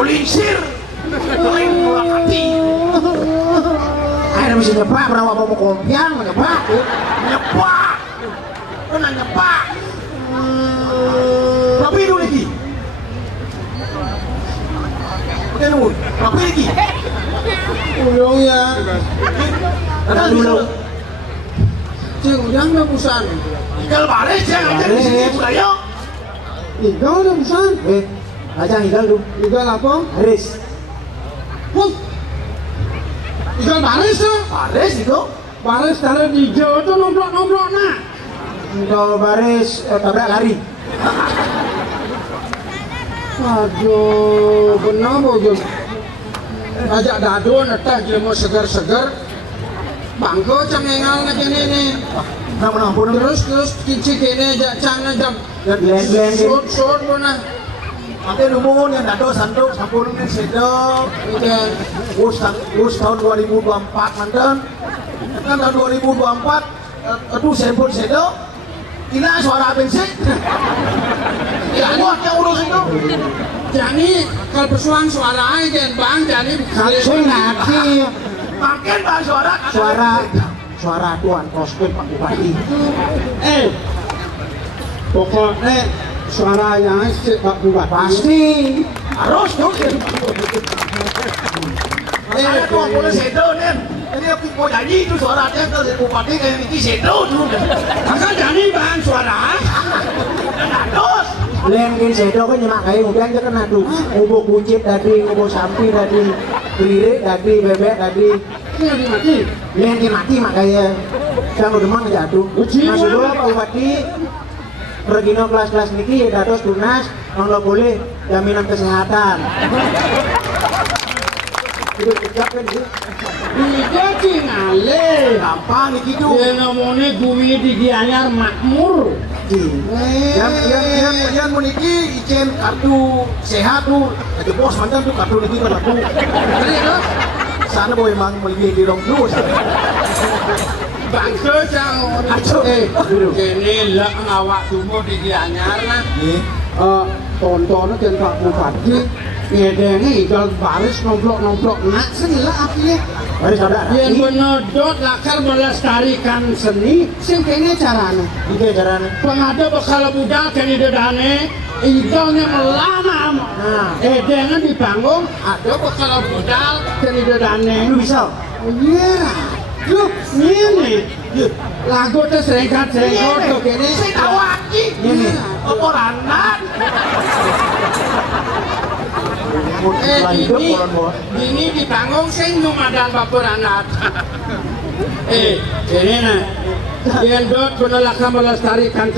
Kulingsir. Lain melakati. Ayo bisa nyepak, berawa mau kompiang, nyepak. Nyepak. Kena nyepak. Tapi dulu lagi. Oke nunggu. Tapi lagi. Uyong ya. Ada dulu. Cing ujang udah busan. Tinggal baris ya aja di sini budaya. Igal udah busan. Ajang igal dulu. Igal apa? Haris. Wah. Igal baris ya. Baris itu. Baris taruh di hijau itu nomplok nak. Kalau baris tabrak lari. Aduh, benar bojong. Ajak dadu neteh dia mau segar-segar. Bangko cengengal nak ini nih. Nama ampun. Terus kincik ini ajak cangnya jam. Blend. Short mana? Ate numun yang dado sanduk sampun ini sedok. Ikan. Us tahun 2024 mantan. Kan tahun 2024 aduh sampun sedok. Ina suara bensin. Ya buat yang urus itu. Jadi kalau persoalan suara aja bang, jadi Saya ngerti. Makin bang Suara tuan prospek Pak Bupati. Pokoknya suaranya si Pak Bupati Pasti. harus dong. Saya tuh boleh sedok nih. Jadi aku mau nyanyi itu suaranya ke bupati kayak ini sedok tuh. kakak jadi bang suara. Terus. Lengkin sedo kan nyemak kayak udah aja kena tuh. Ngubuk kucit tadi, ngubuk sapi tadi, kelirik tadi, bebek tadi. Ini mati. Lengkin mati makanya. Saya udah mang jatuh. Masuk dulu Pak Bupati. Regino kelas-kelas niki ya dados tunas, kalau boleh jaminan kesehatan. Itu ucapkan sih. Iya cingale. Gampang nih gitu. Dia ngomongnya gue di Gianyar makmur. Yang meniki izin kartu sehat tuh. Jadi bos mantan tuh kartu niki kan aku. Sana boy emang melibih di dong terus. Bangsa cang. Kene lah ngawak tumo di Gianyar lah. Tontonnya dan Pak Bupati. Ngedengnya igal baris nomplok nak seni lah akhirnya. Baris ada. Yang menodot lakar melestarikan seni, sing kene carane. Iki carane. Pengada bakal budal kene dedane, igalnya melama. Nah, Dengan dibangun, ada bakal budal kene dedane. lu bisa. Iya, lu ini lagu tuh serengkat tuh kene. Saya tawaki. Ini. Oporanan. Ini dibangun sing nyumadan baperanat. Kene nah. Yang dot penolak melestarikan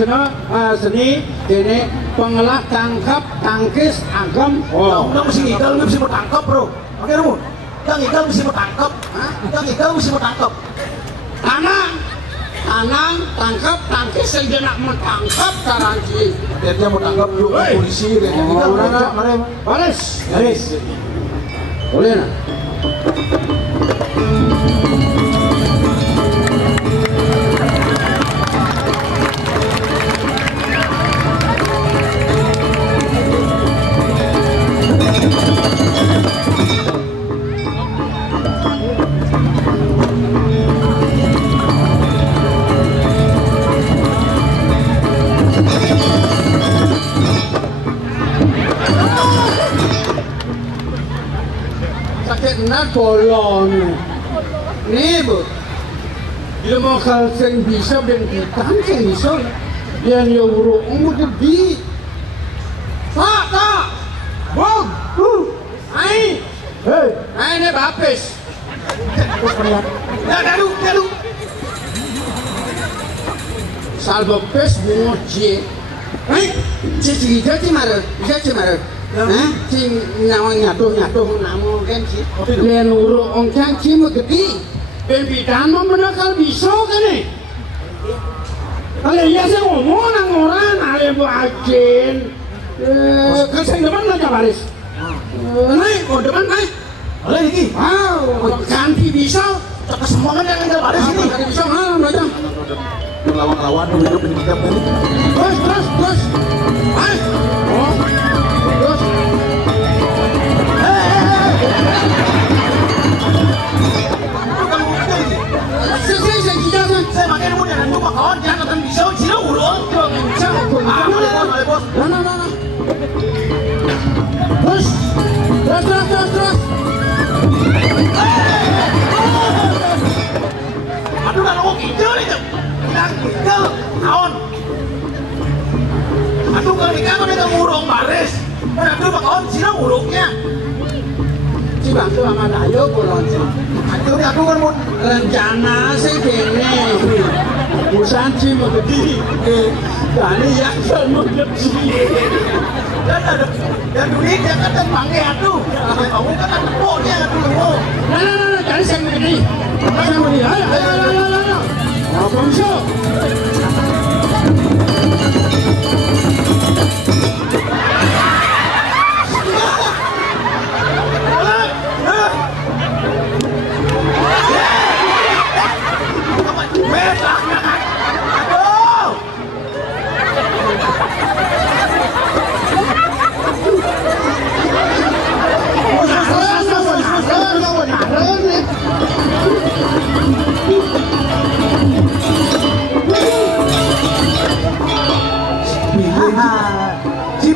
seni, kene pengelah tangkap tangkis agam. Udah mesti igal lu mesti mau tangkap bro. Oke lu. Yang igal mesti mau tangkap. Yang igal mesti mau tangkap. Tanang, tangkap, tangkis yang dia nak mentangkap karanci. Dia mau tangkap juga polisi dan igal. Mari. Baris. Baris. Boleh nak? Nak bolong nih bu dia mau kalseng bisa dan kita seng bisa yang urung udah di tak bom ai ini bapes Dalu. salvo pes moje cici mara Cing nyatuh namun kan sih. Lian urung ongcang cimo gede. Ben bidan mau menakal bisa kan nih. Kalau iya saya ngomong nang orang ale bu ajen. Kan saya depan aja baris. Naik, depan naik. Oleh iki. Wow, ganti bisa. Cek semua kan yang baris ini. Ganti bisa belajar. Lawan hidup ini kita balik. Terus. Oh. Terus. bilang Mikel kaon. Aduh kalau Mikel kan udah ngurung baris. Aduh Pak kaon sih ngurungnya. Si bantu sama Dayo kulon sih. Aduh ini aku kan mau Rencana sih kene. Urusan sih mau gede. Kali ya kan mau gede. Dan duit dia kan dan panggil aduh. Kamu kan ada pokoknya aduh. Nah, cari saya mau gede. Saya mau gede. Ayo. Mau bangsa.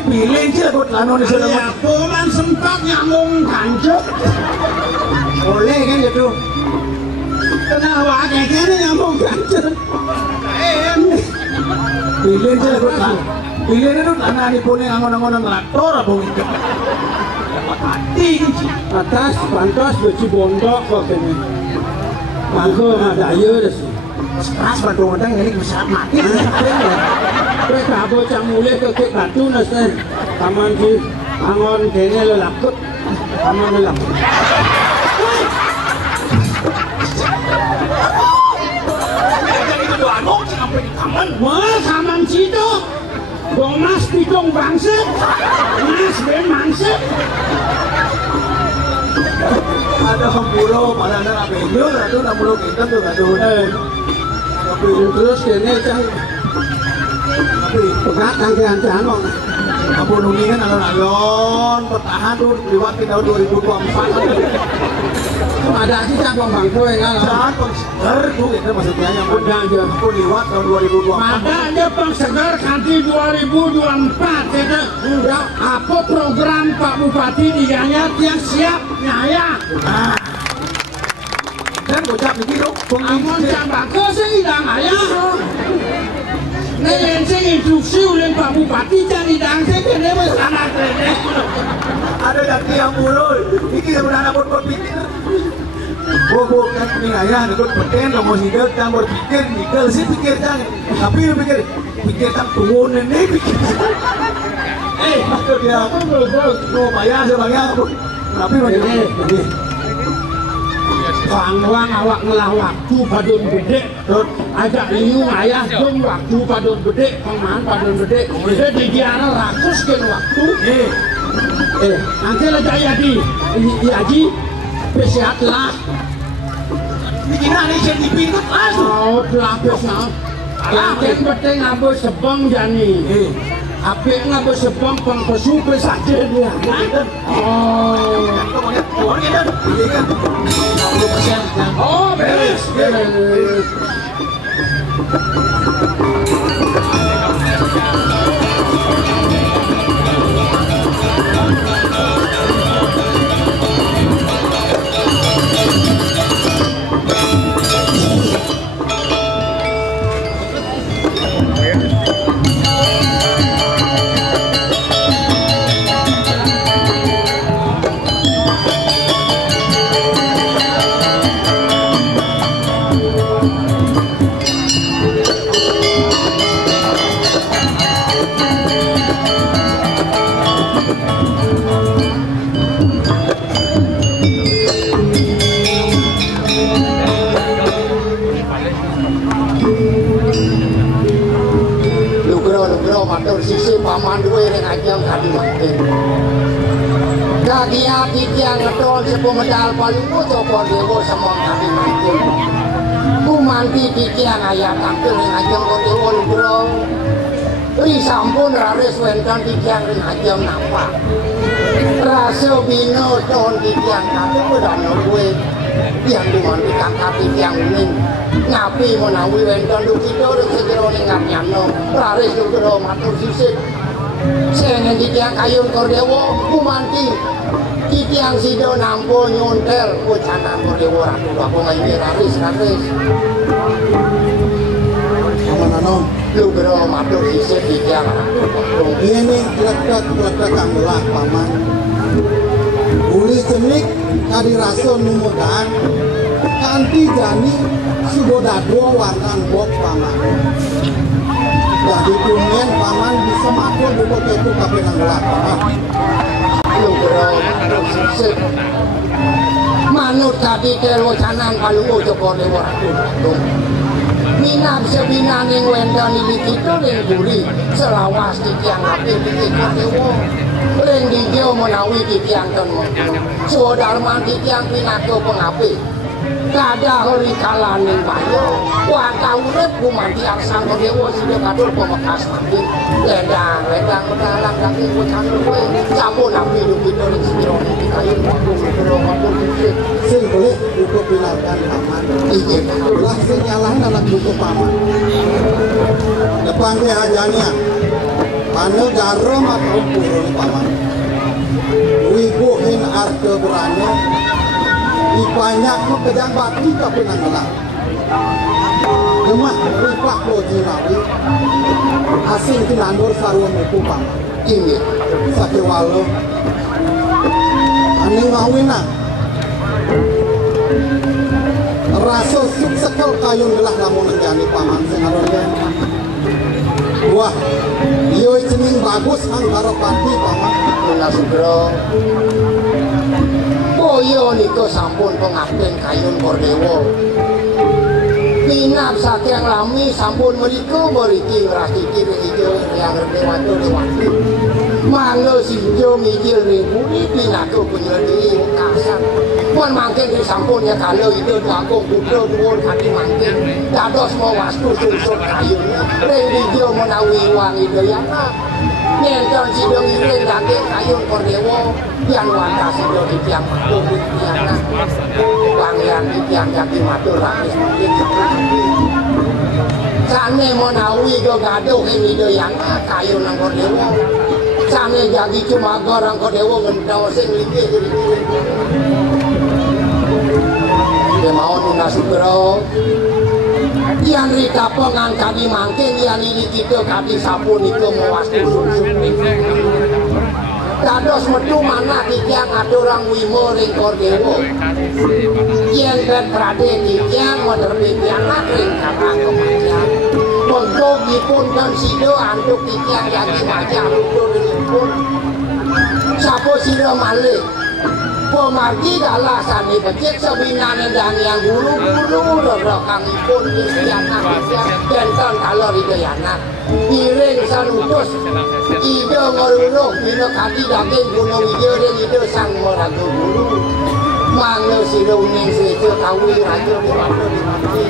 Pilih sih aku lanon di sana. Ya, bukan sempat nyambung kancuk. Boleh kan gitu. Kenapa kayak gini nyambung kancuk? Pilih sih aku lanon. Pilih itu tanah di puning angon-angonan traktor apa gitu. Mati sih. Atas pantas beci bondok kok ini. Mangko ada ayo sih. Keras bantu ngedang ini bisa mati. Kowe gak bocah mulih kekek batu nesen. Taman si angon kene lelakut. Taman lelakut. Jadi itu doa no sampai di taman. Wah, taman situ. Bomas pitung bangset. Mas ben mangset. Ada hempuro pada ada abenyo itu namulo kita tuh aduh. Tapi terus kene cang pegat angkean-angkean kok. Abu nuningan alon-alon bertahan tuh lewat di tahun 2024. Ada sih cang bang kowe kan. Jangan pengsegar tuh itu maksudnya yang Ada aja. aku lewat tahun 2024. Ada aja pengsegar kanti 2024 itu udah apa program Pak Bupati diganya yang siap nyaya. Dan bocah begitu Amun jambako sing idang ayah. Nek sing instruksi oleh Pak Bupati jan idang sing kene wis ana kene. ada yang mulai ini sebenarnya pun berpikir bobo kan ini ayah ikut beten kamu hidup yang berpikir Mikel sih pikir kan tapi pikir kan turun ini pikir dia mau bayar sebagai apa tapi begini Wang awak ngelah waktu padun gede ajak liu ayah dong waktu padun gede pemahan padun gede jadi diana rakus kan waktu nanti aja Yadi Yaji bersehat lah bikin aneh jadi pintu langsung oh pelapis nah lakin beting abu sebong jani apik ngabu sebong pengpesu pesajen ya oh oh beres paman duwe ning ajeng kadi mangke. Dadi ati tiang ngetol sepo medal palungku coba dewa semong kadi mangke. Kumanti pikiran ayat tampil ning ajeng kon dewa lugro. Ri sampun raris wenten tiang ning ajeng nampak. Rasa bino ton tiang kate pedano duwe. Yang dumanti kakak tiang uning. Ngapi menawi wenten dukito rek segera ning nganyano. Raris lugro matur sisik. Sing tiang kayun kordewo kumanti tiang sido nampo nyontel bocana kordewo ratu aku ngai raris nom. Lu bro matur sisih tiang. Ini kletek kambelah paman. Uli cenik kadi raso numodaan kanti jani subodadwo warnan bok paman. Jadi kumen paman bisa makul buku ketu kape nanggelah paman. Lu bro matur sisih. Manut tadi kelo canang kalungo joko dewa ratu. Minap sebinaning wendang ini kita ring buri selawas titiang api titiang dewa ring digio menawi titiang dan sudarman titiang pinako pengapi kada hori kalaning bayo waka urep kumanti arsang dewa sudah kadur pemekas mati ledang medalang kaki wacanur we campur api hidup kita ring sikiro di kayu waktu Sing boleh buku pinarkan paman. iya Langsung nyalahin anak buku paman. Depan ke hajanya. Mana garam atau purun paman. Wibuhin arke berano. Ipanyak mekejang batu tapi nanggelah. Gemah riplak lo jinawi. Hasil kinandur sarwa meku paman. ini Sakewalo. Ane ngawina. Raso suksekel kayun gelah lamun njani paman sengaronya. Wah, iyo cening bagus hang karo pati paman. Tuna Sugro Boyo niko sampun pengabden kayun kordewo Minap saking lami sampun meriko meriki ngrasiki hijau yang rewatu lewati Manglo sinjo mijil ringkuli pinako penyelidiki kasan Mon mangkin di sampun ya kalau itu doangkong kudro duwur kati mangkin Dados mau wastu susut kayunnya Ring hijau menawi wangi doyana Nyenton sidong iring daging kayun kordewo Yang wanda sidong itiang matur itiana Wangian itiang jati matur rakis mungkin Sane menawi go gaduh ini doyana kayun nang kordewo Sane jadi cuma gorang kordewo ngendau sing linggih diri-diri Dia mau Tuna Sugro yang rita pengan kami mangkin yang ini kita kami sapun itu mewastu susun dados metu mana tiang adorang wimo ring kordewo yang ben prade tiang menerbit anak ring kakak kemajang untuk dipun dan sido antuk tiang jadi majang untuk dilipun sapo sido malik pemargi dalah sani becik sebinane dan yang guru-guru dorokang ipun istianak kenton kalau ridayanak piring sanutus ide ngoruluh bina kati daging gunung ide dan ide sang moragu guru manglo sido uning sido kawi rajo di waktu di mati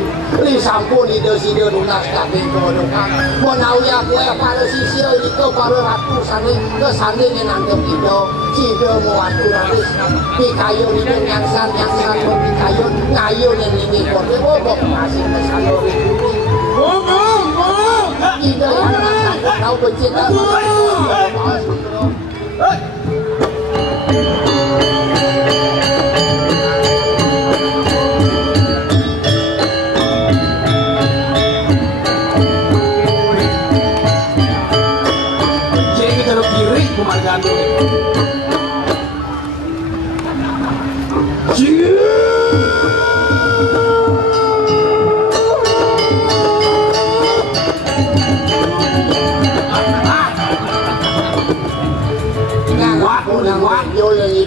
li sampun ide sido lunas daging kemodokan menawi aku pada sisio itu baru ratu sani kesani ngenanggep ide sido mewatu raris di kayu ini nyangsan di kayu yang ini kode bobok masih kesalur ini ide yang rasanya tahu pencinta Kumargado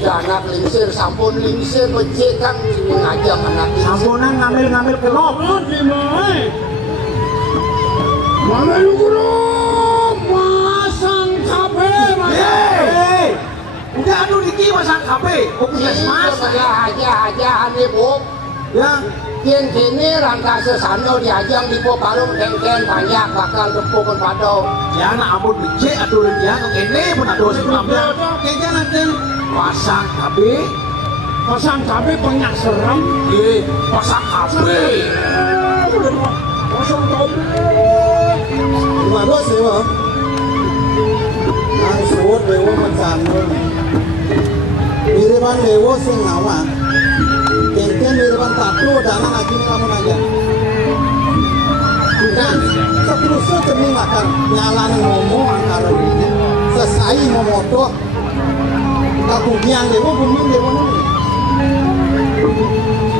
anak lingsir sampun lingsir becik kan ngajak anak Sampunan ngambil kelop. Mana lu guru masang kafe udah anu diki masang kafe mas aja ane bu ya kini rangka sesano diajang di po balung kengken banyak bakal tepukun pado ya anak ampun becik aduh dia kene pun aduh sebelumnya kayaknya nanti pasang kafe banyak serem pasang kafe pasang kafe Bagus dewa. Nang suwut dewa mencandu. Miriban dewa sing ngawa. Kengken miriban tatu dalang lagi nih kamu aja. Bukan. terus cermin akan nyala ngomong antara ini selesai memotok kakugiang dewa bumi dewa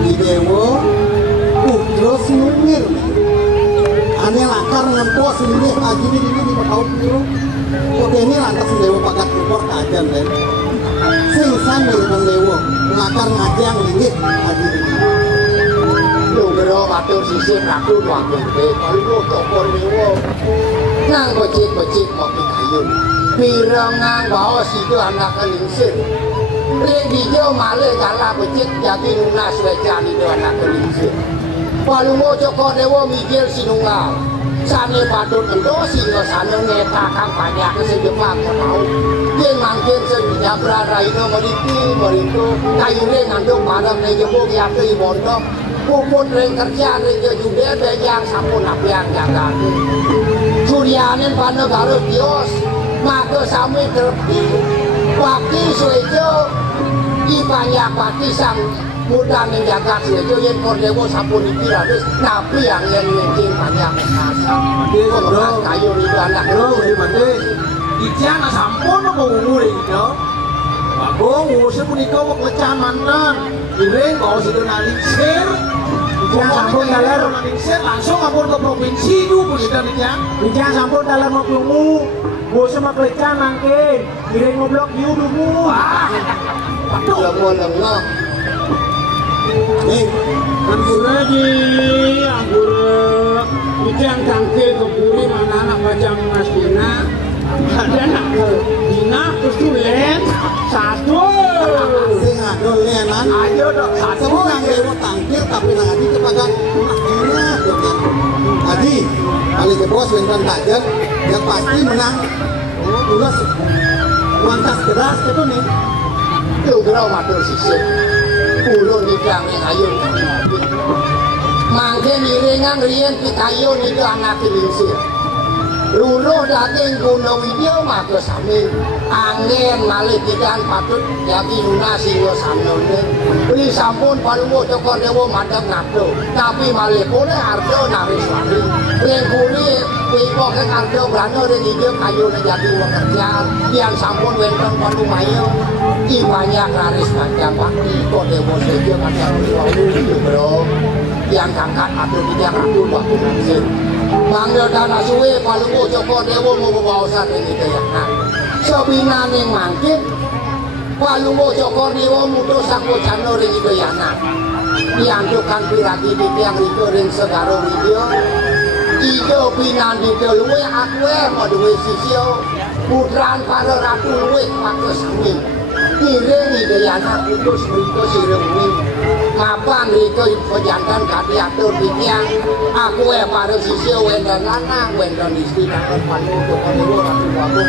ini dewa terus ngumir aneh lakar ngentos ini lagi ini di bakau biru oke ini lantas dewa pakat impor kajian kan sing sambil dengan dewa lakar ngajang linggit lagi Lugero matur sisih aku waktu gede kalau tokor dewa nang becik-becik mobil kayu pirangan bawa situ anak kelingsir lagi jauh malah kalah becik jadi lunas wecan itu anak kelingsir palungo cokor dewa mikir sinunggal sana patut endo singo sana ngetakang banyak kesejepang mau dia mangkin sedia berada itu meritu kayunya ngandung padam nejebuk yaki bondok puput ring kerja ring juga ada yang sampun apian jaga curianin pada garut kios maka sami terpi waktu suejo ibanyak pati sang mudah menjaga suejo yang kordewo sampun dikiratis nabi yang ngengking banyak mengasa bro kayu itu anak bro gimana ijana sampun mau umuri gitu bagong usir punika wak lecahan mantan iring bawa situ nalingsir Ijang sampun dalar langsung ampun ke provinsi dulu kita ijang. Ijang sampun dalar mau kelungu, bos sama kelecan nangke, kirim ngoblok diu dulu. Waduh, lengah. Anggur aja, anggur ijang tangkil keburi mana anak bacang Mas Dina, ada anak Dina terus tulen satu. Dolenan ayo dong satu yang dewa tangkir tapi nanti kepakan akhirnya dong tadi kali ke bos bentan tajam yang pasti menang ulas kuantas keras itu nih lu gerau matur sisir ulun nikang yang ayun mangke niringan rian pikayun itu anak kelingsir luluh daging kuno video maka sami angin malih tigaan patut jadi lunas singo sanone beli sampun palungo cokor dewa madam ngabdo tapi malih pune ardo naris lari yang kuli pipo ke ardo berano dan hijau kayu jadi pekerjaan yang sampun wentong palu mayo di banyak laris panjang waktu kok dewa sejo kacang lalu bro yang kangkat atau tidak aku waktu nansir Mangga tanah suwe palungo cokor dewa mau bawasan ini dayangan sebina ning mangkit palungo cokor dewa mutus aku cano ring dayangan diantukan piragi di tiang riko ring segaro video ide pinan di luwe aku mau duwe sisio putran para ratu luwe pakai sangin kiring di dayangan mutus riko sireng mapan riko pejantan kati atur di tiang aku para sisio wendan lanang wendan istri kangen palungo cokor dewa ratu babu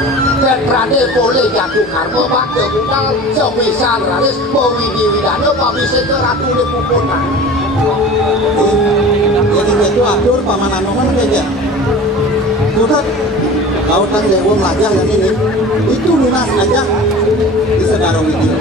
dan berani boleh jatuh karma waktu budal semisal raris bawi di widano bawi seke ratu di puputan jadi itu atur pamanan nomor aja udah lautan dewa melajang dan ini itu lunas aja di segaro video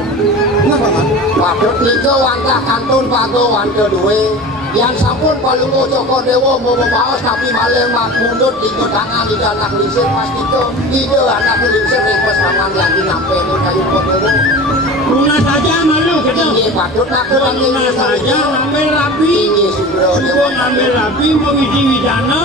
kenapa man? waktu itu wantah kantun pago wantah duwe yang sampun palungo cokor dewa mau bawas tapi malah mundur di tangan di anak lisir pasti itu ide anak lisir request tangan yang dinampe itu kayu kodewo lunas saja malu gitu ini patut nak lunas saja ngambil rapi ini subro dewa ngambil rapi mau widana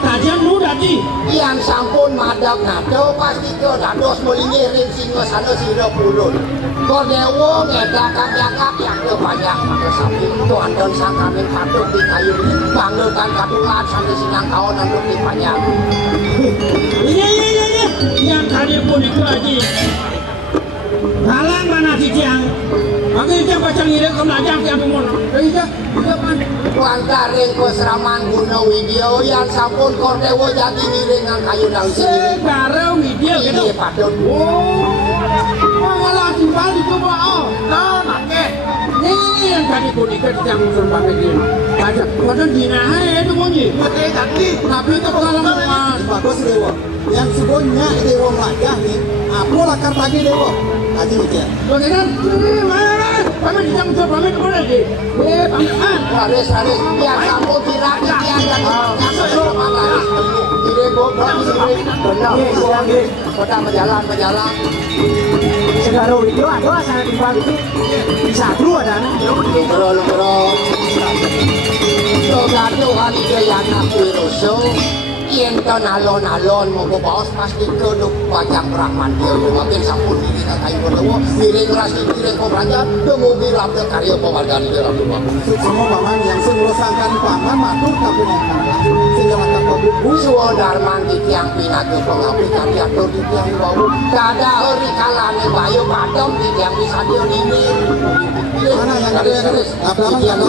tajam mudah di yang sampun madam nado pasti ke dados melingirin singo sana siro pulun kodewo ngedakak yang kebanyak maka sapi tuan dan sang kami patut di kayu banggakan katulan sampai sinang kawan untuk di banyak iya yang tadi pun itu aja halang mana sijang Angin jam baca ngirim ke melajang yang pun. Iya, pan. Lantaring keseraman guna video yang sampun kordewo jadi ngiringan kayu daun sini. Segara video gitu. Ini patut. Malah timbal itu oh. Nah, nake. Ini yang tadi kuning yang muncul pakai dia. Baca, padahal dinahe itu bunyi. Tadi. Tapi itu pengalaman mas. Bagus dewa. Yang sebelumnya dewa melajang nih. Aku lakar lagi dewa. Tadi ujian. Bagaimana? pamit dijang saya pamit kemana lagi? Pamit Haris yang kamu bilang yang sesuatu Haris ini goblok ini benar benar berjalan Segaro itu ada sana di bawah itu bisa keluar dan bro so gaduh hari yang aku roso yang kan alon-alon mau bos pasti keduk pajak rahman dia makin sampun diri katain berlaku diri ngerasi diri kau belajar demi bilang ke karya pewargaan dia lalu semua paman yang sengurusakan paman matur tapi sejauh buku suwa darman di tiang pinat ke pengapikan diatur di tiang bau kada hari kalane bayu padam di tiang bisa dia ini mana yang ada apa yang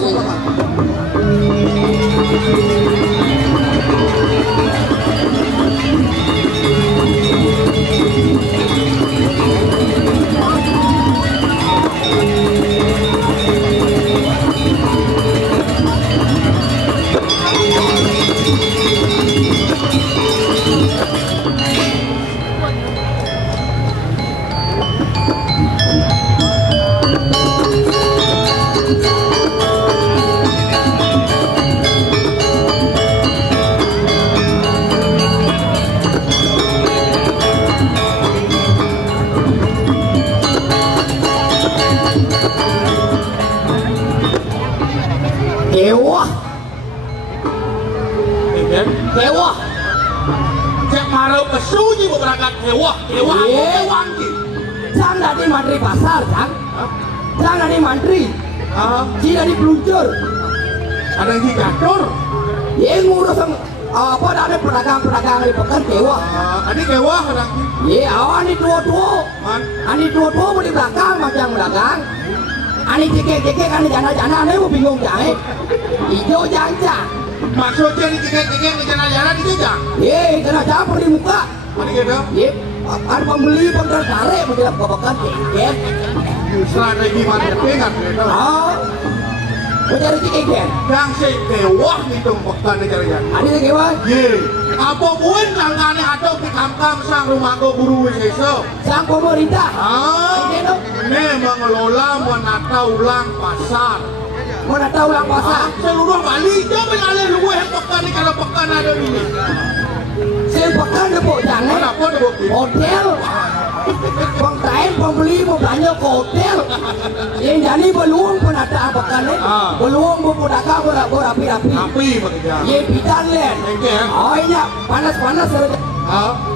Dewa. Cek marau kesuji berangkat dewa gitu. Jangan dari mantri pasar, jangan dari mantri. Tidak di peluncur. Ada yang digator. Yang ngurus apa ada pedagang di pekan dewa. Ini dewa ada. Ani tua-tua. Ani tua-tua mau di belakang macam dagang. Ani cekek ani jana-jana ani mau bingung jahe. Hijau janja. Maksudnya di cekek di jalan-jalan itu jang. Jana-jana di muka. Ini gitu. Ada pembeli pembeli tarik mau di pekan cekek. Strategi marketing kan gitu. Mencari cekek. Yang si dewa itu pekan di jalan-jalan. Ani dewa. Apa pun sangkane atau di kampung sang rumah kau buru seso. Sang pemerintah. Ini mengelola menata ulang pasar. Menata ulang pasar. Seluruh Bali dia mengalir luwe pekan ini kalau pekan ada ini. Sepekan depok jangan. Kenapa depok? Hotel. Pengkain pembeli mau belanja ke hotel. Yang jadi beluang penata pekan ini. Beluang pemudakan berapi-api. Api bekerja. Yang bidan len. Oh ini panas-panas saja.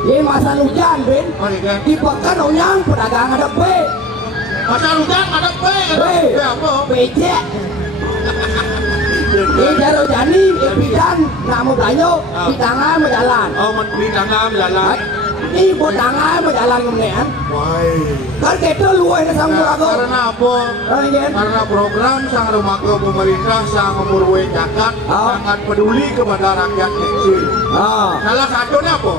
Yang masa hujan Ben. Di pekan orang pedagang ada P. Masa hujan ada P. Apa? Becek. Jaro jani bidan nak mau belanja di tangan mau jalan. Di tangan jalan. Ini buat tangan mau jalan kemudian. Kan kita luar ini sang murago. Karena apa? Karena program sang rumah ke pemerintah sang memurwe zakat sangat peduli kepada rakyat kecil. Salah satunya apa?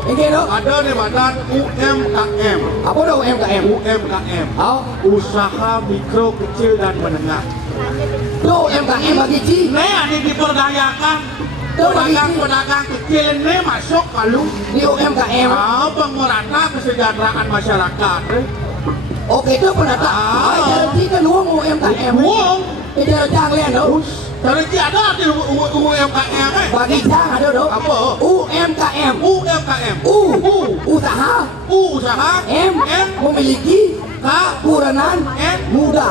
Ada di badan UMKM. Apa dong UMKM? UMKM. Usaha mikro kecil dan menengah. Tuh UMKM bagi Ci. Ini diperdayakan. Pedagang kecil ini masuk kalau di UMKM. Pemurata kesejahteraan masyarakat. Oke itu penata. Jadi kita luang UMKM. Luang. Jadi jangan lihat dong. Jadi ada di UMKM. Bagi jangan ada dong. Apa? UMKM. UMKM. Usaha. Usaha. M memiliki. K kuranan. Muda.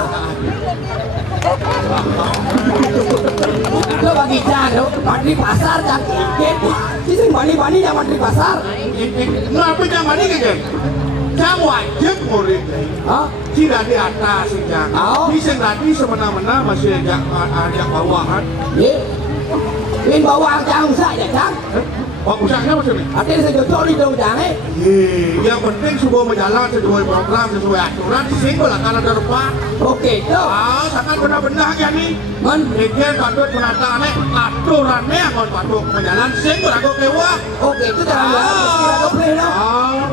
Itu bagi jangan mantri pasar jangan sih bani-bani yang mantri pasar. Kenapa jangan mani kan? Jangan wajib murid. Tidak di atas jangan. Bisa tadi semena-mena masih ajak bawahan. Ini bawah jangan saja jangan. Usahanya maksudnya? Artinya saya cocok dong jangan. Yang penting sebuah berjalan sesuai program, sesuai aturan, singgul lah kalau ada rupa. Oke itu. Sangat benar-benar ya nih. Mikir patut penataannya, aturannya akan patut berjalan, singgul aku kewa. Oke itu jangan lupa kira ke play dong.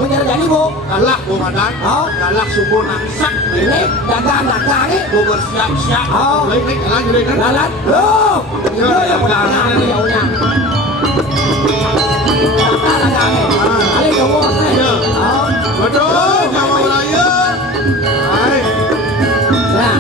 Menyerah jadi bu. Galak bu Madan. Galak subuh naksak. Ini dagang-dagang ini. Bu bersiap-siap. Ini jalan. Jalan. Loh. Itu yang dagang ini jauhnya. Betul, kamu raya. Hai. Nah,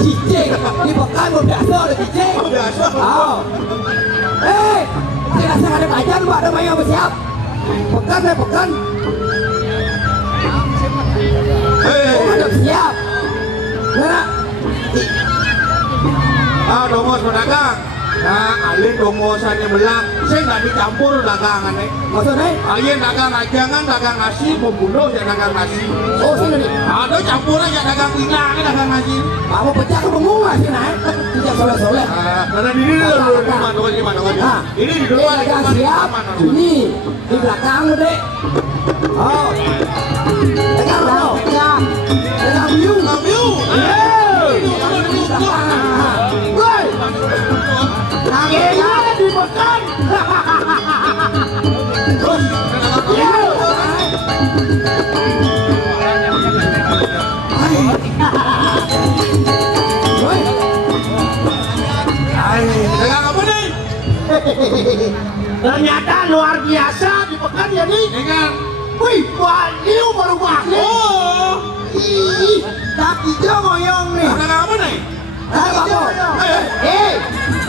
Cicing di pekan biasa ada cicing. Biasa. Oh. Saya rasa ada pacar Pak, ada main siap. Pekan deh pekan. Oh, ada siap. Mana? Dongos pedagang. Nah, alih dongosannya belang. Saya nggak dicampur dagangan nih. Maksudnya? Alih dagang ajangan, dagang nasi, pembunuh ya dagang nasi. Oh, sini nih. Ada campuran ya dagang pinang, dagang nasi. Kamu pecah ke pengumuman sih naik. Tidak soleh-soleh. Karena di mana? Ini di depan. Dagang siap. Ini di belakang deh. Oh. Dagang mana? Dagang view. Woi. Nangenya di pekan. Dagang apa nih? Ternyata luar biasa di pekan ya nih. Dagang. Wih, waliu baru banget. Oh. Ih, kaki dia ngoyong nih. Dagang apa nih? Dagang apa?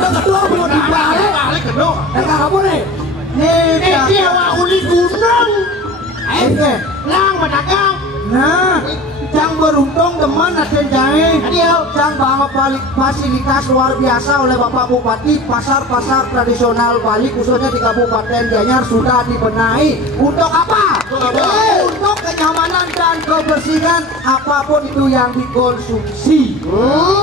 Dagang kedua belum dibalik. Balik kedua. Dagang apa nih? Nih, dia uli gunung. Lang pedagang. Nah, Cang beruntung teman ada jahe. Cang banget balik fasilitas luar biasa oleh Bapak Bupati. Pasar-pasar tradisional Bali khususnya di Kabupaten Gianyar sudah dibenahi. Untuk apa? Untuk kenyamanan dan kebersihan apapun itu yang dikonsumsi.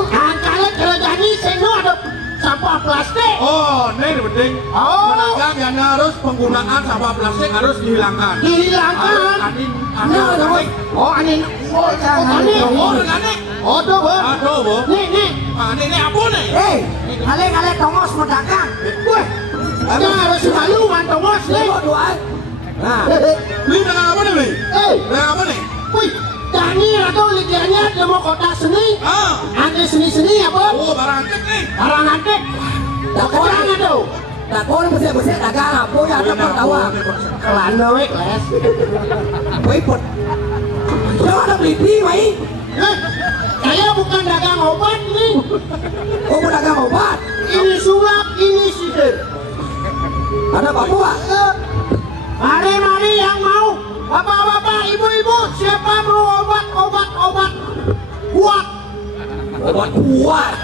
Kalian kalau jadi seno ada sampah plastik. Oh, ini penting. Pedagang yang harus penggunaan sampah plastik harus dihilangkan. Anin. Oh, jangan. Oh, tuh, Bu. Aduh, Bu. Nih. Ini apa nih? Kalian tongos pedagang. Wih, ada harus malu man tongos nih. Nah, Ini dagang apa nih? Dagang apa nih? Wih, Dani atau lidianya demo kota seni. Ada seni-seni apa? Oh, barang antik nih. Barang antik. Dakoran tuh. dakon bersih-bersih dagang apa ya ada pertawa. Kelana wek les. Wih, put. Jangan ada beli mai. Saya bukan dagang obat nih. Oh, mau dagang obat. Ini sulap, ini sidir. Ada Papua. Mari yang mau. Bapak-bapak, ibu-ibu, siapa mau obat kuat? Obat kuat.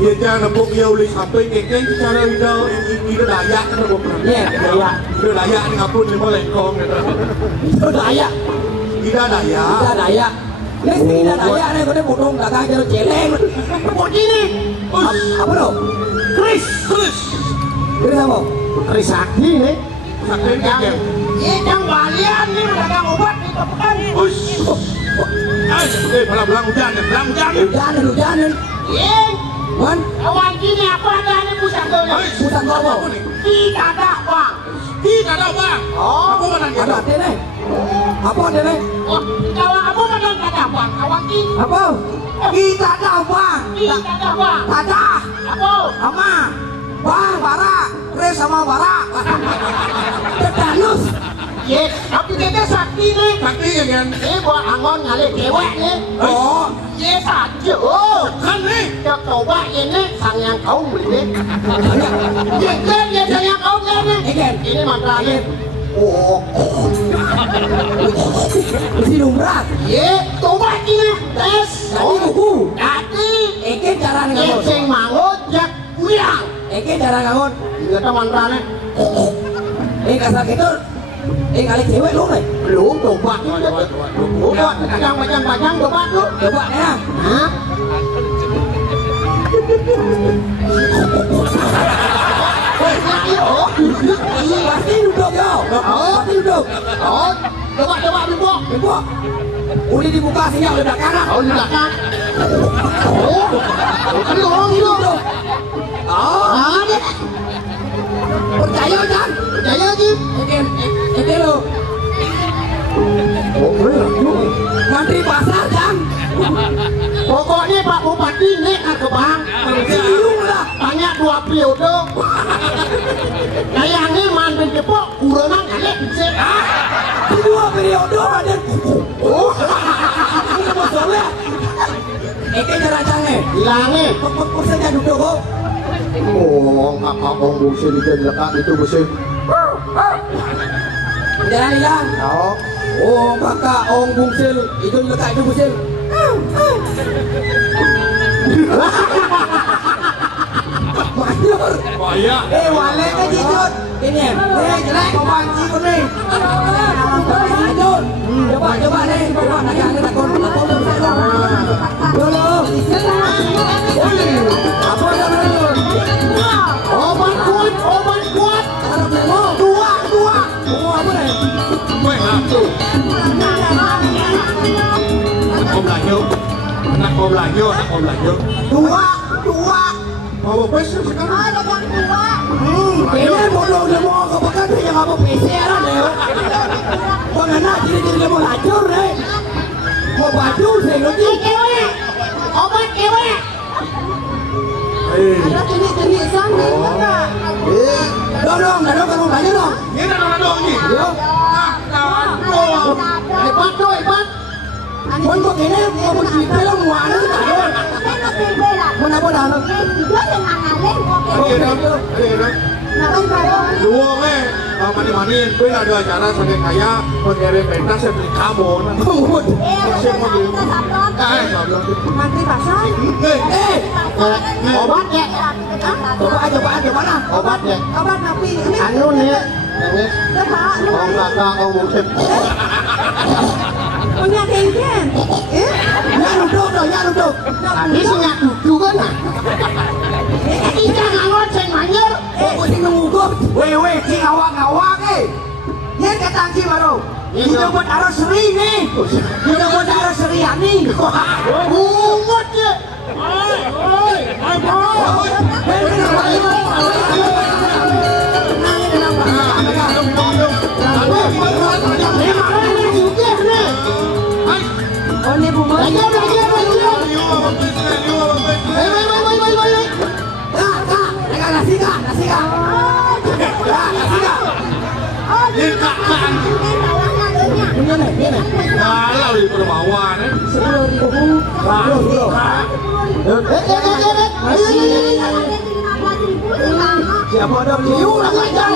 Iya jangan nembok ya uli sampai kengkeng secara video ini dayak kan nembok. Iya, dayak. Itu dayak nih ngapun lima lengkong gitu. Itu dayak. Tidak dayak. Tidak dayak. Ini tidak dayak nih, gue potong dagang jalur celeng. Repot ini. Apa lo? Kris. Kris apa? Kris sakti nih. Sakit kengkeng. Yang balian nih dagang obat di tepukan. Belang hujan. Hujanan. Man, Kawan gini apa ada nih pusat pusat apa? Tidak ada bang. Tidak ada bang. Apa mana Ada gitu? ada nih. Apa ada nih? Kawan apa mana ada bang? Kawan gini. Apa? Kita ada bang. Tidak ada bang. Ada. Apa? Ama. Bang, bara. Kres sama bara. Tetanus. Yes, tapi kita sakti nih. Sakti kengkeng. Buat angon ngalih dewek nih. Oh, Yes aja. Kan nih. Kita coba ini sang yang kau beli. Yes, sang yang kau beli. Ini mantra nih. isi lumrah. Ye, coba ini. Tes. Tadi buku. Tadi. Eke cara ngagon. Sing mangut jak kuyang. Eke cara ngagon. Kita mantra nih. Kasar gitu. Kali cewek lu nih. Belum coba. Coba. Yang panjang-panjang coba tuh. Coba ya. Hah? Pasti duduk yo. Pasti duduk. Oh, coba duduk. Duduk. Udah dibuka sini oleh belakang. Oh, di belakang. Oh, ini orang itu. Oh, Ada. percaya kan? Percaya sih. Eke lo. Ngantri pasar kan? Pokoknya Pak Bupati nek ke bank. Siung lah. Banyak 2 periode. Kayak ini mantan jepok kurang ngalek sih. Di 2 periode ada. Oh. Ini masalah. Eke cara Hilangnya. Kok saja duduk kok. Oh, kakak Ong Bungsil itu lekat itu Bungsil. Jangan hilang. Oh, kakak Ong Bungsil itu lekat itu Bungsil. Manjur. Bahaya. Wale kan jijut. Ini, jelek kau banci kau ni. Jijut. Coba ni. Coba nak takut dulu. Apa yang dulu? Obat kuat. Dua. Apa ni? Weh, satu. Nak kau belanja. Dua. Bawa pes sekarang. Ini bodoh lemah kau pakai tu yang apa PCR ni? Kau nak jadi lemah lacur ni? Kau baju saya lagi. Obat kewe. Ada jenis sana enggak? Dorong kamu belajar dong. Ini dah ni. Hebat. Kau begini, kau begini film mana tak ada? Mana dah? Dua mani-maniin, gue ada acara sampai kaya pengirim pentas saya beli kabon. Mantri pasal. Obat ya? Coba lah. Obat ya? Obat napi. Anu nih, Coba. Ong kakak Ong Bungsil. Punya dengken. Ya duduk. Ini senyak duduk kan? Kita ngawat saya manjur. Kau sih mengugut. Weh, cing awak eh. Ini kata cing baru. Kita buat arah seri nih. Kita buat arah seri ni. Ungut je. Oh ni bumbu. Kalau di permawan, Siapa ada liu lagi jalan.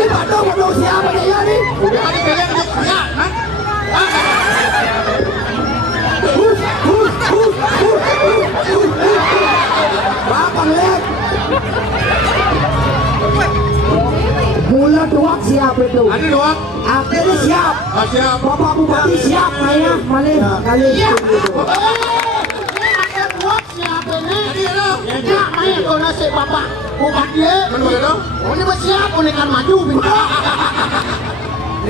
Ini bodoh siapa dia ni? udah kan kalian ya, kan? Bapak lihat. Mula doang siap itu. Ada doang. Akhirnya siap. Siap. Bapak Bupati siap Maya. Malin kali. Ada doang siapa ni? Ya, main kau nasi bapak. Bupati. Mana? Oh ni siap pun kan maju bintang.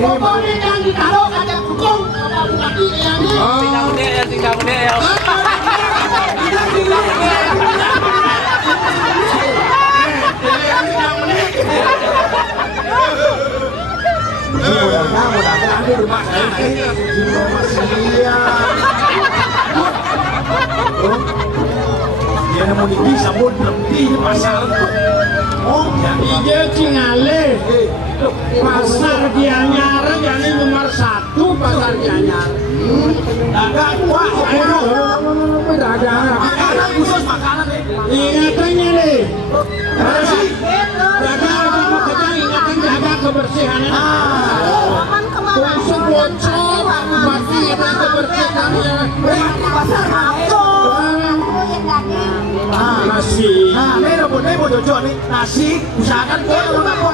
Bapak ni yang ditaruh ada kucing. Bapak Bupati yang ni. Tinggal unik ya. Mudah-mudahan di rumah saya masih dia nemu di sabun lebih di pasar. Oh, Ije Cingale. Pasar Gianyar jadi nomor 1 pasar Gianyar. dagang wah, Dagang. makanan khusus makanan nih. Ingatannya nih. Dagang sama kita ingatin jaga kebersihan. Langsung bocor, pasti ingat kebersihan ya. Pasar Maco. Nasi. Nah, ini rebut nih mau cocok nih nasi, usahakan gue kalau nggak kok.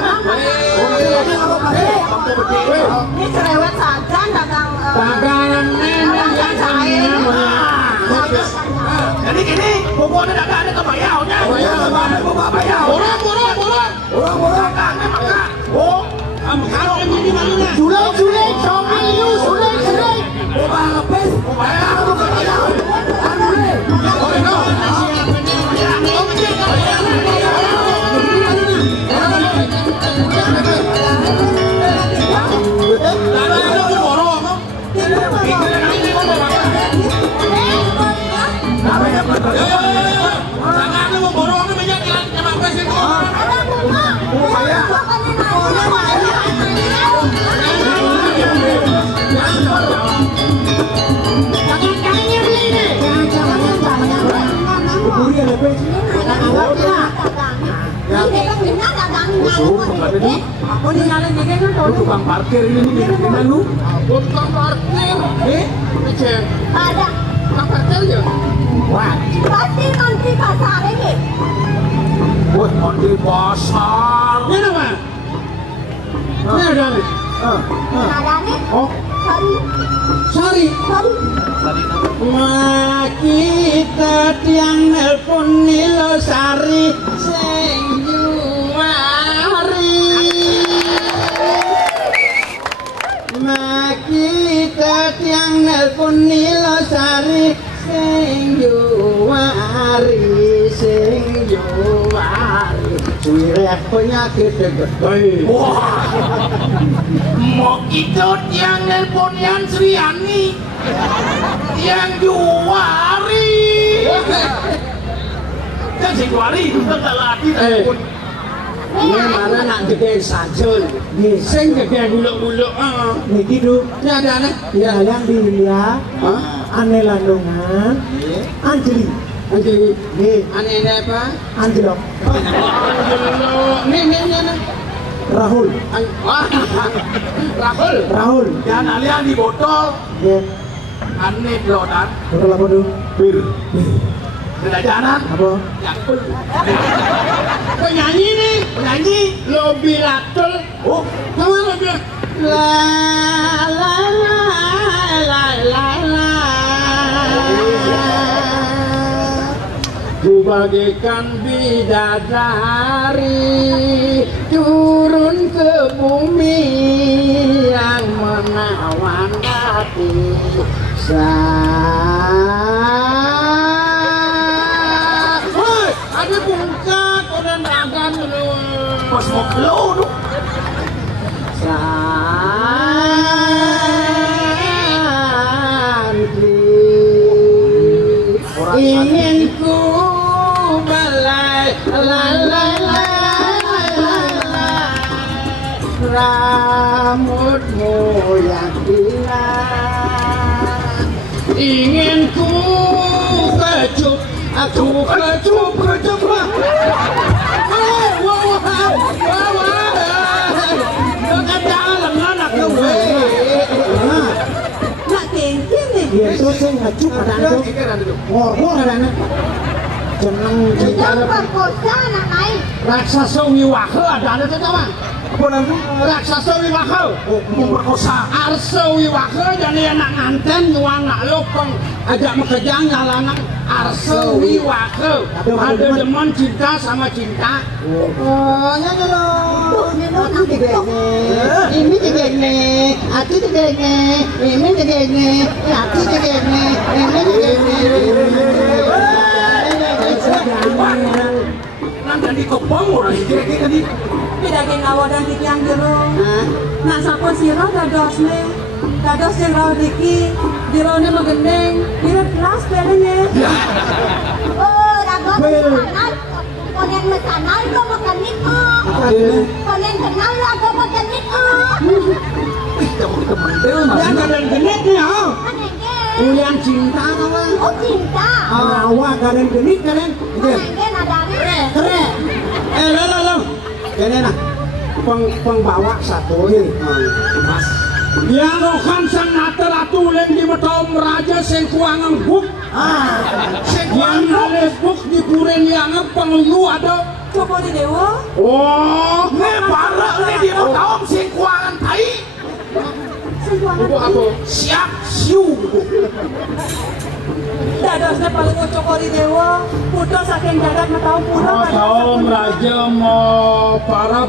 Ini cerewet saja dagang. Dagangan nenek yang Jadi gini, pokoknya dagangnya ke bayaunya. Orang dagangnya maka. Oh, kalau ini mana? Sulit, sulit. Ubah ngepes, kamu ke bayau. Jangan lu mau borong nih banyak yang apa sih kok? Aku ninggalin dia kan Lu tukang parkir ini nih, gimana lu? Tukang parkir. Cek. ada. Tukang parkir ya? Wah, Pasti nanti pasar ini. buat di pasar. Ini apa? Ini ada nih. Ada nih. Oh, Sari. Wah, kita tiang nelpon nilo Sari sing juari. Kita tiang nelpon nilo Sari sing juari. Suireh penyakit gede. wah. Mau itu yang nelponian Sriani, yang juari. Kan si juari itu tak lagi telepon. Ini mana nak gede sajul, sing gede buluk-buluk. Niki du, Ini ada nih. ya yang dilihat, ane landungan, Anjli, Anjing. nih, Aneh apa? Anjlok, Nih. Rahul, Rahul. Dan alian di botol, ya, aneh blodan, betul apa du? bir. Tidak jalan, Apa? yakul. Penyanyi nih. Penyanyi. Lobi Latul. Oh, Sama lo bilang. La la la la la la. Ku bagaikan bidadari turun ke bumi yang menawan hati. Hei, ada bungkat orang dagang dulu. pas mau blow tuh. Santri ingin ku balai rambutmu yang hilang ingin ku kecup Nak tinggi nih. Dia itu sih ngacu pada itu, ngor ada nih, jeneng Jangan perkosa anak lain. raksasa wiwaha ada itu kawan Apa nanti? raksasa wiwaha Memperkosa. arsa wiwaha jadi anak nganten nyuang nak lopeng ajak mekejang nyalanan arsa wiwaha ada demen cinta sama cinta oh nyanyi dong ini tegene hati tegene ini tegene hati tegene ini tegene Nanti di kepong orang kira-kira di. Pidaging awak dan tiang jero. Nak sapa sira dados ne. Dados sing rawat iki, jerone megendeng, kira kelas pelene. Oh, dados mesanal. Konen mesanal go makan niko. Konen kenal lago makan niko. Ih, teman-teman deh. yang kalian genit nih ya Anenge. ulian cinta kawan Oh, cinta. awak kalian genit kalian, Anenge nadane. keren lo ini nah pengbawa satu nih Mas. yang rohan sang nata ratu leng di betom raja sing kuangang buk yang nales buk di kuren yang penglu ada Coba di dewa. oh Ini parah nih di tahun sing kuangan tai. buk apa Siap siu. Dadosnya paling ucok di dewa. Putra saking jagat matau pura. tahun raja mau para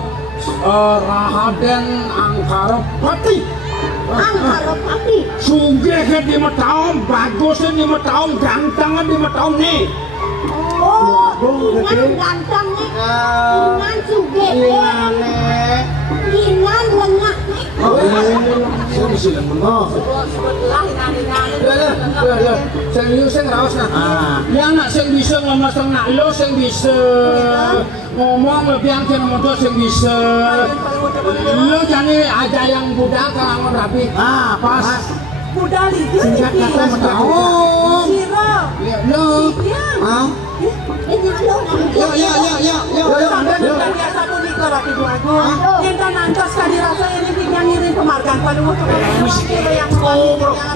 rahaden angkara pati Angkarop api. sugih ke di tahun bagusnya di tahun gantengnya di tahun nih Oh, Inan ganteng nih. Inan suge nih. Inan lengak nih. Saya bisa yang menang. Sebelah inan. sing liu sing raos nah yang nak sing bisa ngomong sing nak lo sing bisa ngomong lebih yang kena muda sing bisa lo jadi aja yang budak kalangan rapi Ah, pas. Budal itu singkat kata nih. tahu, oh Siro. lo Iya. ah biasa pun ikut lagi aku. Kita nantos kali rasa ini tinggal ngirim penghargaan pada waktu yang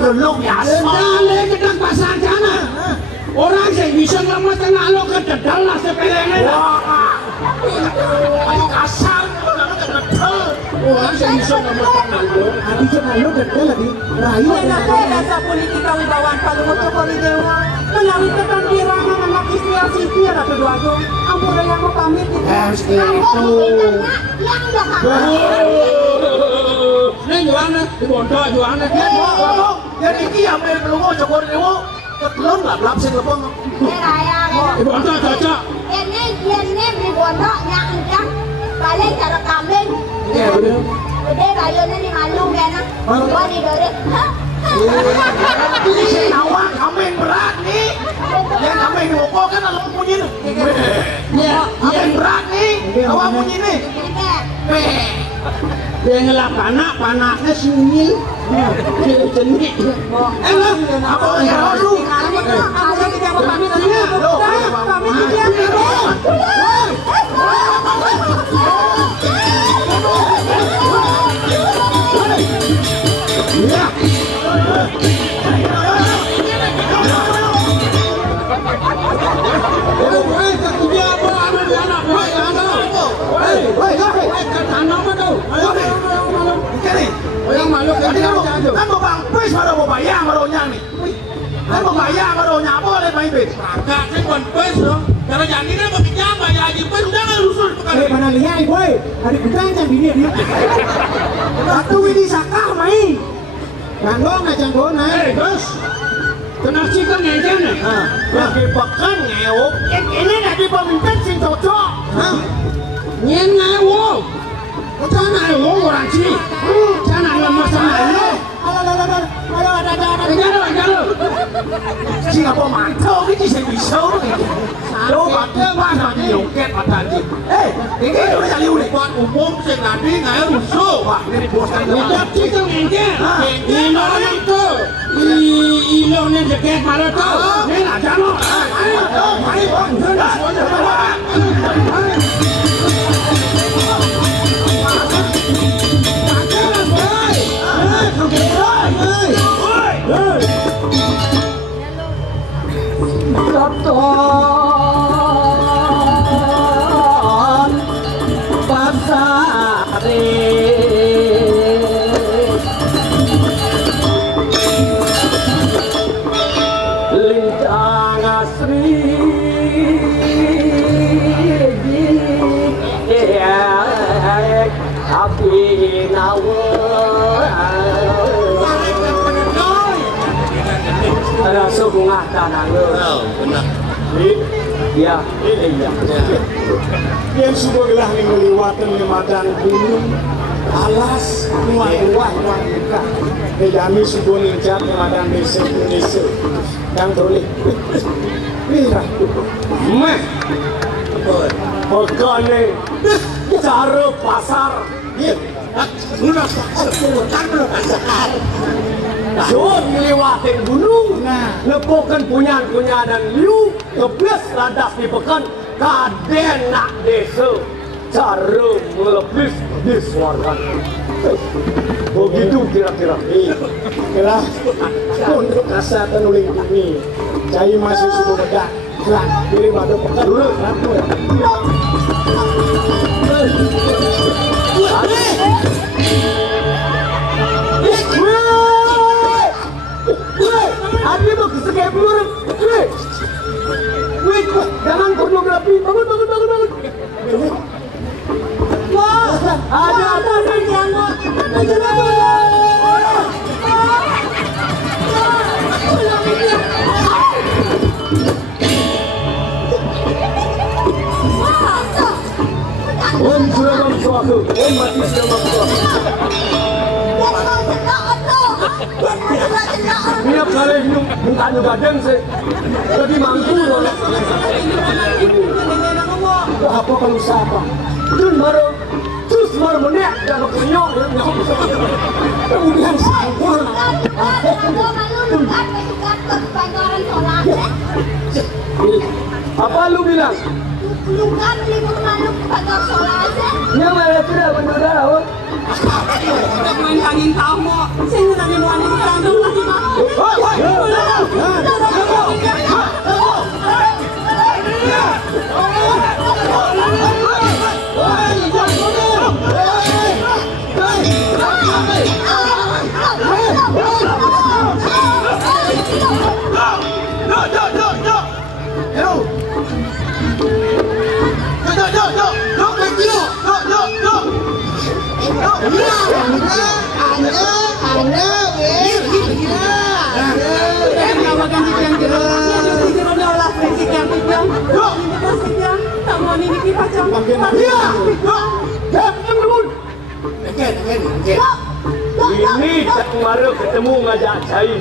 belum biasa. Dale kedang pasar jana. Orang yang bisa ngelamatkan lo ke dedal lah sepelenya. Ayo kasar, Orang yang bisa ngelamatkan lo. Adi jangan lo gedel lagi. Rayu biasa politika wibawaan pada waktu kali dewa. Melalui tekan kirana anak istri Siti ada kedua aku. Ampun yang mau pamit itu. Ini jualan, di bontol jualan. Jadi dia main pelungo cokor dewo, ketelon lah belum sing lepeng. Di bontol cocok. Ini dibondo yang enggak balik cara kambing. Iya bener. Udah bayarnya di malu kan? Gua di dore. Ini si awak kambing berat nih. Yang kambing di moko kan awak punya nih. Kambing berat nih, awak punya nih. Dia ngelap panaknya sunyi. Jenik. Lah, apa yang lu? Ada kita mau pamit tadi. Pamit dia. Kan mau bang pes baru mau bayar baru nyang nih. Kan mau bayar baru nyapa oleh main pes. Kakak saya bukan pes dong. Karena jangan ini mau pinjam bayar haji pes udah nggak rusuh Eh, mana lihat boy? Ada kudang kan dia. Satu ini sakah mai. Janggong na. Terus kena cikan aja nih. Lagi pekan ngewok. Ini lagi pemimpin sing cocok. Nyen ngewo. Jangan ngewo orang sini. Jangan lemas sama lo. Ayo. Sing apa mantau ini sing bisa. Lo pakai mana di loket patah ini udah jadi udah. buat umum saya nanti nggak rusuh. Wah, ini bos kan. Udah cikan aja. Ilo itu. Ilo nih deket mana tuh? Nih aja lo. Katon pasare lintang asri api nawa ada sebungah tanah Benar. iya Yang sudah gelah nih ngeliwatan di madan gunung alas nuai muka. Kejami sudah nincat di madan desa yang boleh. Mira, Meh. pekane cara pasar. Udah kan lo pasar. Jauh ngeliwatin gunung, lepokan punya dan liu, kebes landas di pekan, kaden nak desa, cara melepis di suarga. Begitu kira-kira. Kira untuk kesehatan uling ini, cai masih sudah bedak. Kelak, pilih pada pekan dulu. Adi mau kesekaya peluru. Wih, jangan pornografi. Bangun. Wah, ada yang mau. Om sudah mampu, om mati sudah mampu. Minyak kali minum bukan juga gadeng sih. Jadi mampu loh. Apa kalau siapa? Terus baru menek dan kenyang. Kemudian sempurna. Apa Lukan lima maluk pada solase. Nhưng mà là cái đời mình được đó đâu. Udah main angin kamu, sing nani mau angin kamu lagi mah. Ini kemarin ketemu ngajak Cai.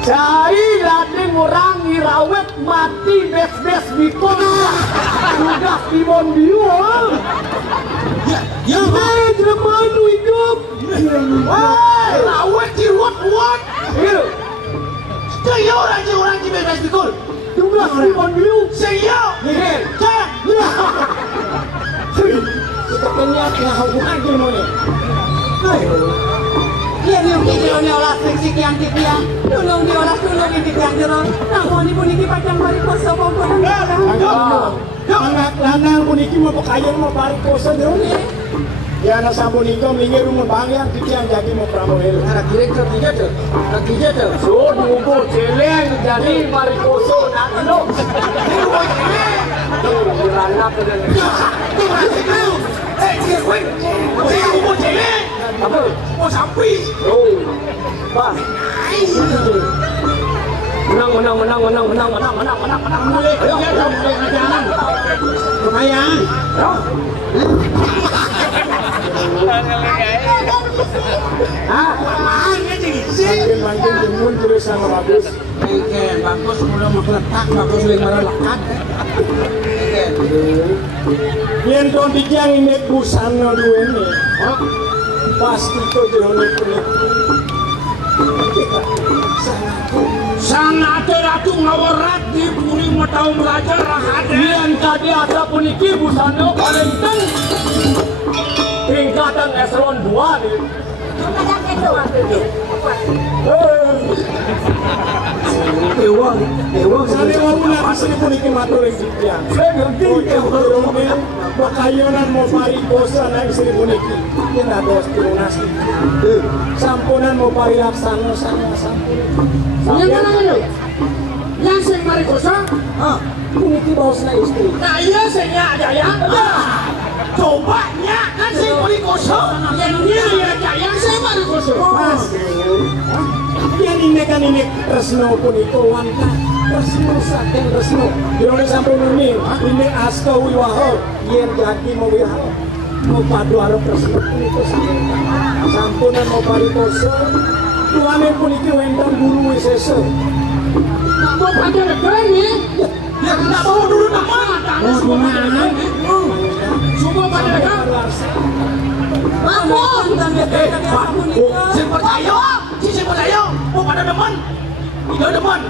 Cai lading orang ngirawet mati bes-bes bikon. Sudah timon biu. Ya, jeremanu hidup. Wah, rawat diruat-ruat. Iya. Saya orang di bebas bikul. Sudah timon biu. Saya. Iya. Cak. Kita penyat yang hubungan di mana? Iya nih kita olah seksi yang tipian, tulung diolah tulung yang tipian jeron. Namun ibu niki pacang bari koso pokoknya. Anak lanang puniki mau pekayan mau bari koso dong. Ya anak sampun iko minggir rumah bangya yang jadi mau pramohel. Anak direktur tiga tuh. So nunggu celeng jadi bari koso nak lo. Beranak ke dalam. Mau celeng. Apa? Mau sampai. Oh, bah. Menang. Ayo kita mulai ngajaran. Lumayan. Hah? Makin jemun terus sama bagus. Bagus belum meletak, bagus lagi merelekat. Yen to dijang inek busana duwene. Pasti to jero kulit. Sangat ratu ngawarat di puri mau tahu belajar rahade. Yen tadi ada puniki busana paling teng. Tingkatan eselon 2 nih. Dewa. Sane wawuna asli puniki matur ing dijang. Saya ngerti dewa. Pakayonan mau parikosa na istri puniki. Yen ados tunasi. Sampunan mau parilaksana sampun. Yang mana itu? Yang sing mari kosa? Puniki bosna istri. Nah iya sehnya aja ya. Cobanya kan saya mau dikosong. Yang dia aja yang saya mari kosa. Mas. Yang ini kan ini Resno puniko wanita. Resno saking Resno. Dirone sampun muni. Ini asta wiwaho. Yen jadi mau wiwaho. Mau padu arep Resno puniko sampunan mau parikosa. Tuane puniki wendang guru wisesa. Mau pada keren nih. Ya tidak mau dulu nama. Semua pada dekat. Bangun, Saya percaya. Mau pada demen. Jangan demen.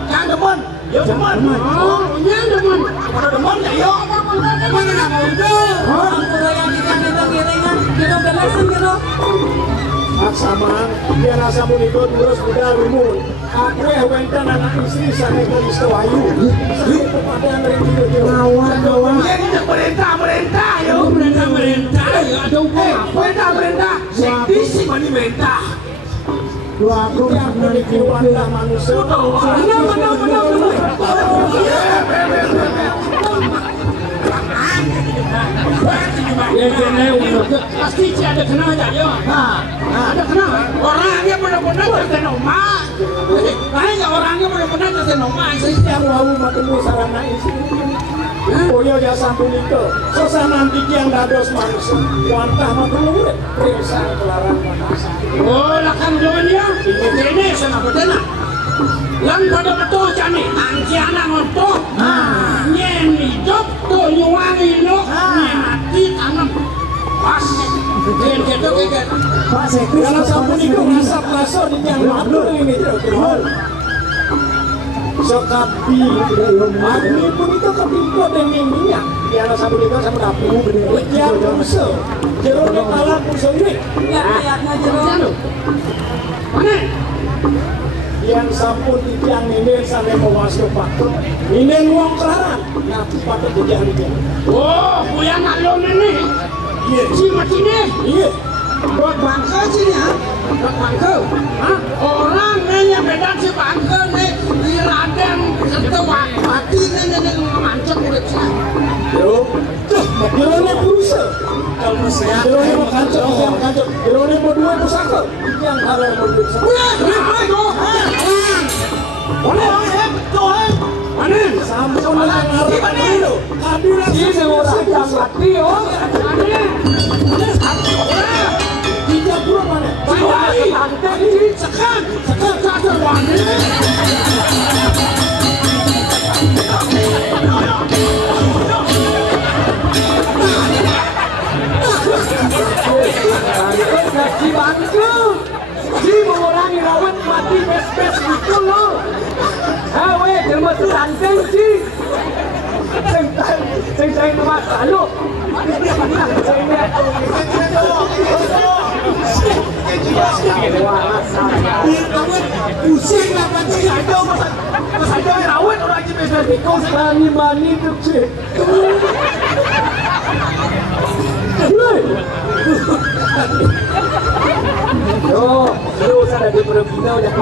Ya demen. Oh, yang demen. Pada demen ya yo. Mana nak mau itu? yang kita ngiringan, kita belasin gitu. Aksaman, dia rasa puniko terus budal rumun. Aku wentan anak istri sana ke Istowayu. Kepada mereka kawan. Ya ini merintah yo. Merintah ya ada upah. Merintah. Seksi mani merintah. Dua aku yang memiliki wanda manusia. Ya kena untuk pasti ada kena aja yo. Ada kena. Orangnya benar-benar terkena emak. Kayaknya orangnya benar-benar terkena emak. Yang lalu matemu sarana isi. Koyo ya sampun itu. Sosa nanti yang dados manusia. Wantah matemu periksa kelarang manasa. Oh, lakan doan ya. Ini sana betena. Lan pada betul jani. Angki anak ngotot. Nyen hidup tuh nyuwangi lo. Nyen mati tanam. Pas. Nyen gitu kayak. Pak Sekris kalau sampun itu ngasap ngaso di yang mablur ini. sekapi agni pun itu ketimpa dengan minyak yang sama dengan sama dapu yang pulsa jeruk kepala pulsa ini Lihat-lihatnya jeruk. mana yang sampun yang ini sampai memasuk patut ini uang kelaran nah patut tidak ini Oh, kuya ngalon ini. iya Cima sini. iya Buat bangsa sini ha. Buat bangsa. Hah? Orang yang beda si bangsa nih di Raden ketua mati nih mancet urip saya. jeruk jeruknya pulsa jeruknya mau kancok jeruknya mau dua pusaka yang harus berpiksa sampun yang harus itu hadir ini orang yang mati oh tiga puluh mana Sekan saja wani. si bangku si mengurangi rawat mati bes-bes itu loh weh jelma tu ranteng si seng tempat lalu pusing lah mati ada mas ada rawat orang lagi bes-bes itu mani tu cik Yo, lu usah ada perempuan udah.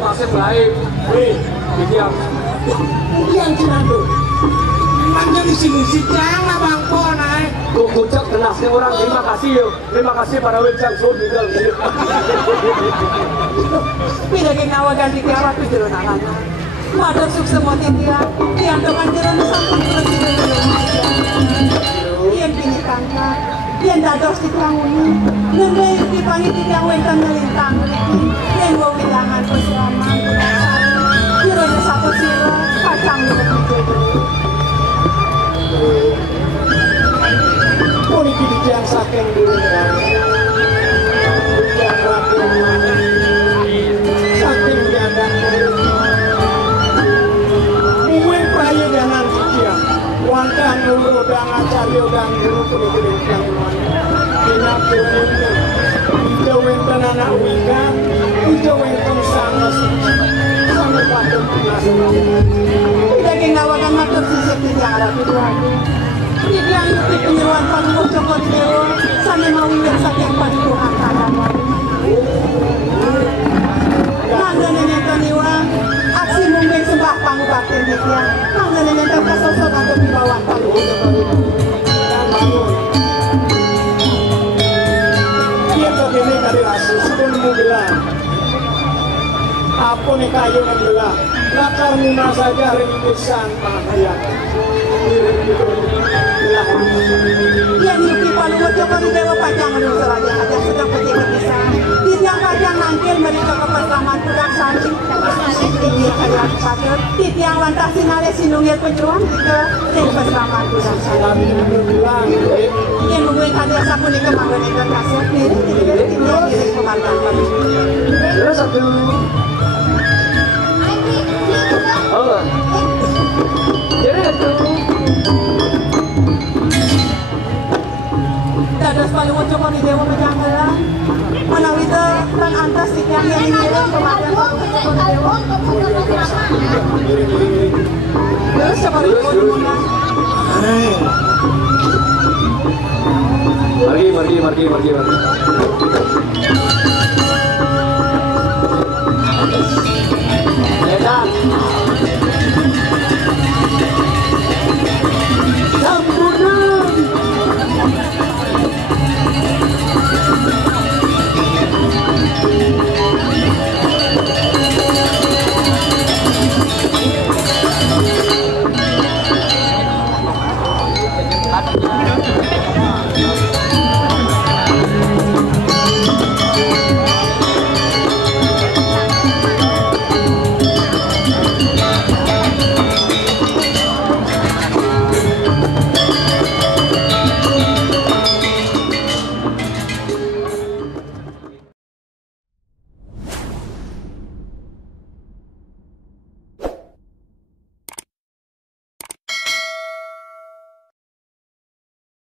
Masih baik, diam. Yang cinando. Memangnya di sini si jangan bangko naik. Kucak tenasnya orang terima kasih para wejang so tinggal. Bila ginawa ganti kawat itu jeruk nakana. Wadah sukses motin dia dengan jeruk sampai jeruk Iyan pinikangka, iyan dados di kranguni. Nengay dipangit yang wentan nalintang lagi. Iyan wawilangan perselaman. Jeruk na sapot sila, pacang jeruk Kuni kidijang saking dunia Dijang rakyat saking jadang Mungkin prayu jangan kijang Wangkang dulu dangan cari udang dulu kini yang mana Kinap jauh hijau wenten anak wika hijau wenten sangat sampai patut Tidak ginawakan matur sisip di jarak itu lagi. Tidak yang itu penyuruhan panggung Joko Dewa sana mau yang sakit panggung kanan. Mangga nenek taniwa aksi mungkin sembah panggung bakti dia. Mangga nenek kasosok atau di bawah panggung Joko Dewa. Dia begini kali rasul sebelum menggelar. Apa nih kayu menggelar? Lakar lima saja rintisan panahaya. Yang yuki palungot Joko Dewa panjang anu seraya ada sedang peti kepisah. Tiang panjang nangkil mereka keperlaman kurang saling. Tiang lantas sinale sinungil penjuang kita keperlaman kurang saling. Yang mungkin ada sapun di kemanggan yang kasar nih. Ini kemanggan kami. Terus satu. Oh. Jadi itu. Dados palungot Joko Dewa menjanggalan. Manawita dan antas tiang yang ini kemanggan Joko Dewa. Terus Joko Dewa dimana? Mari.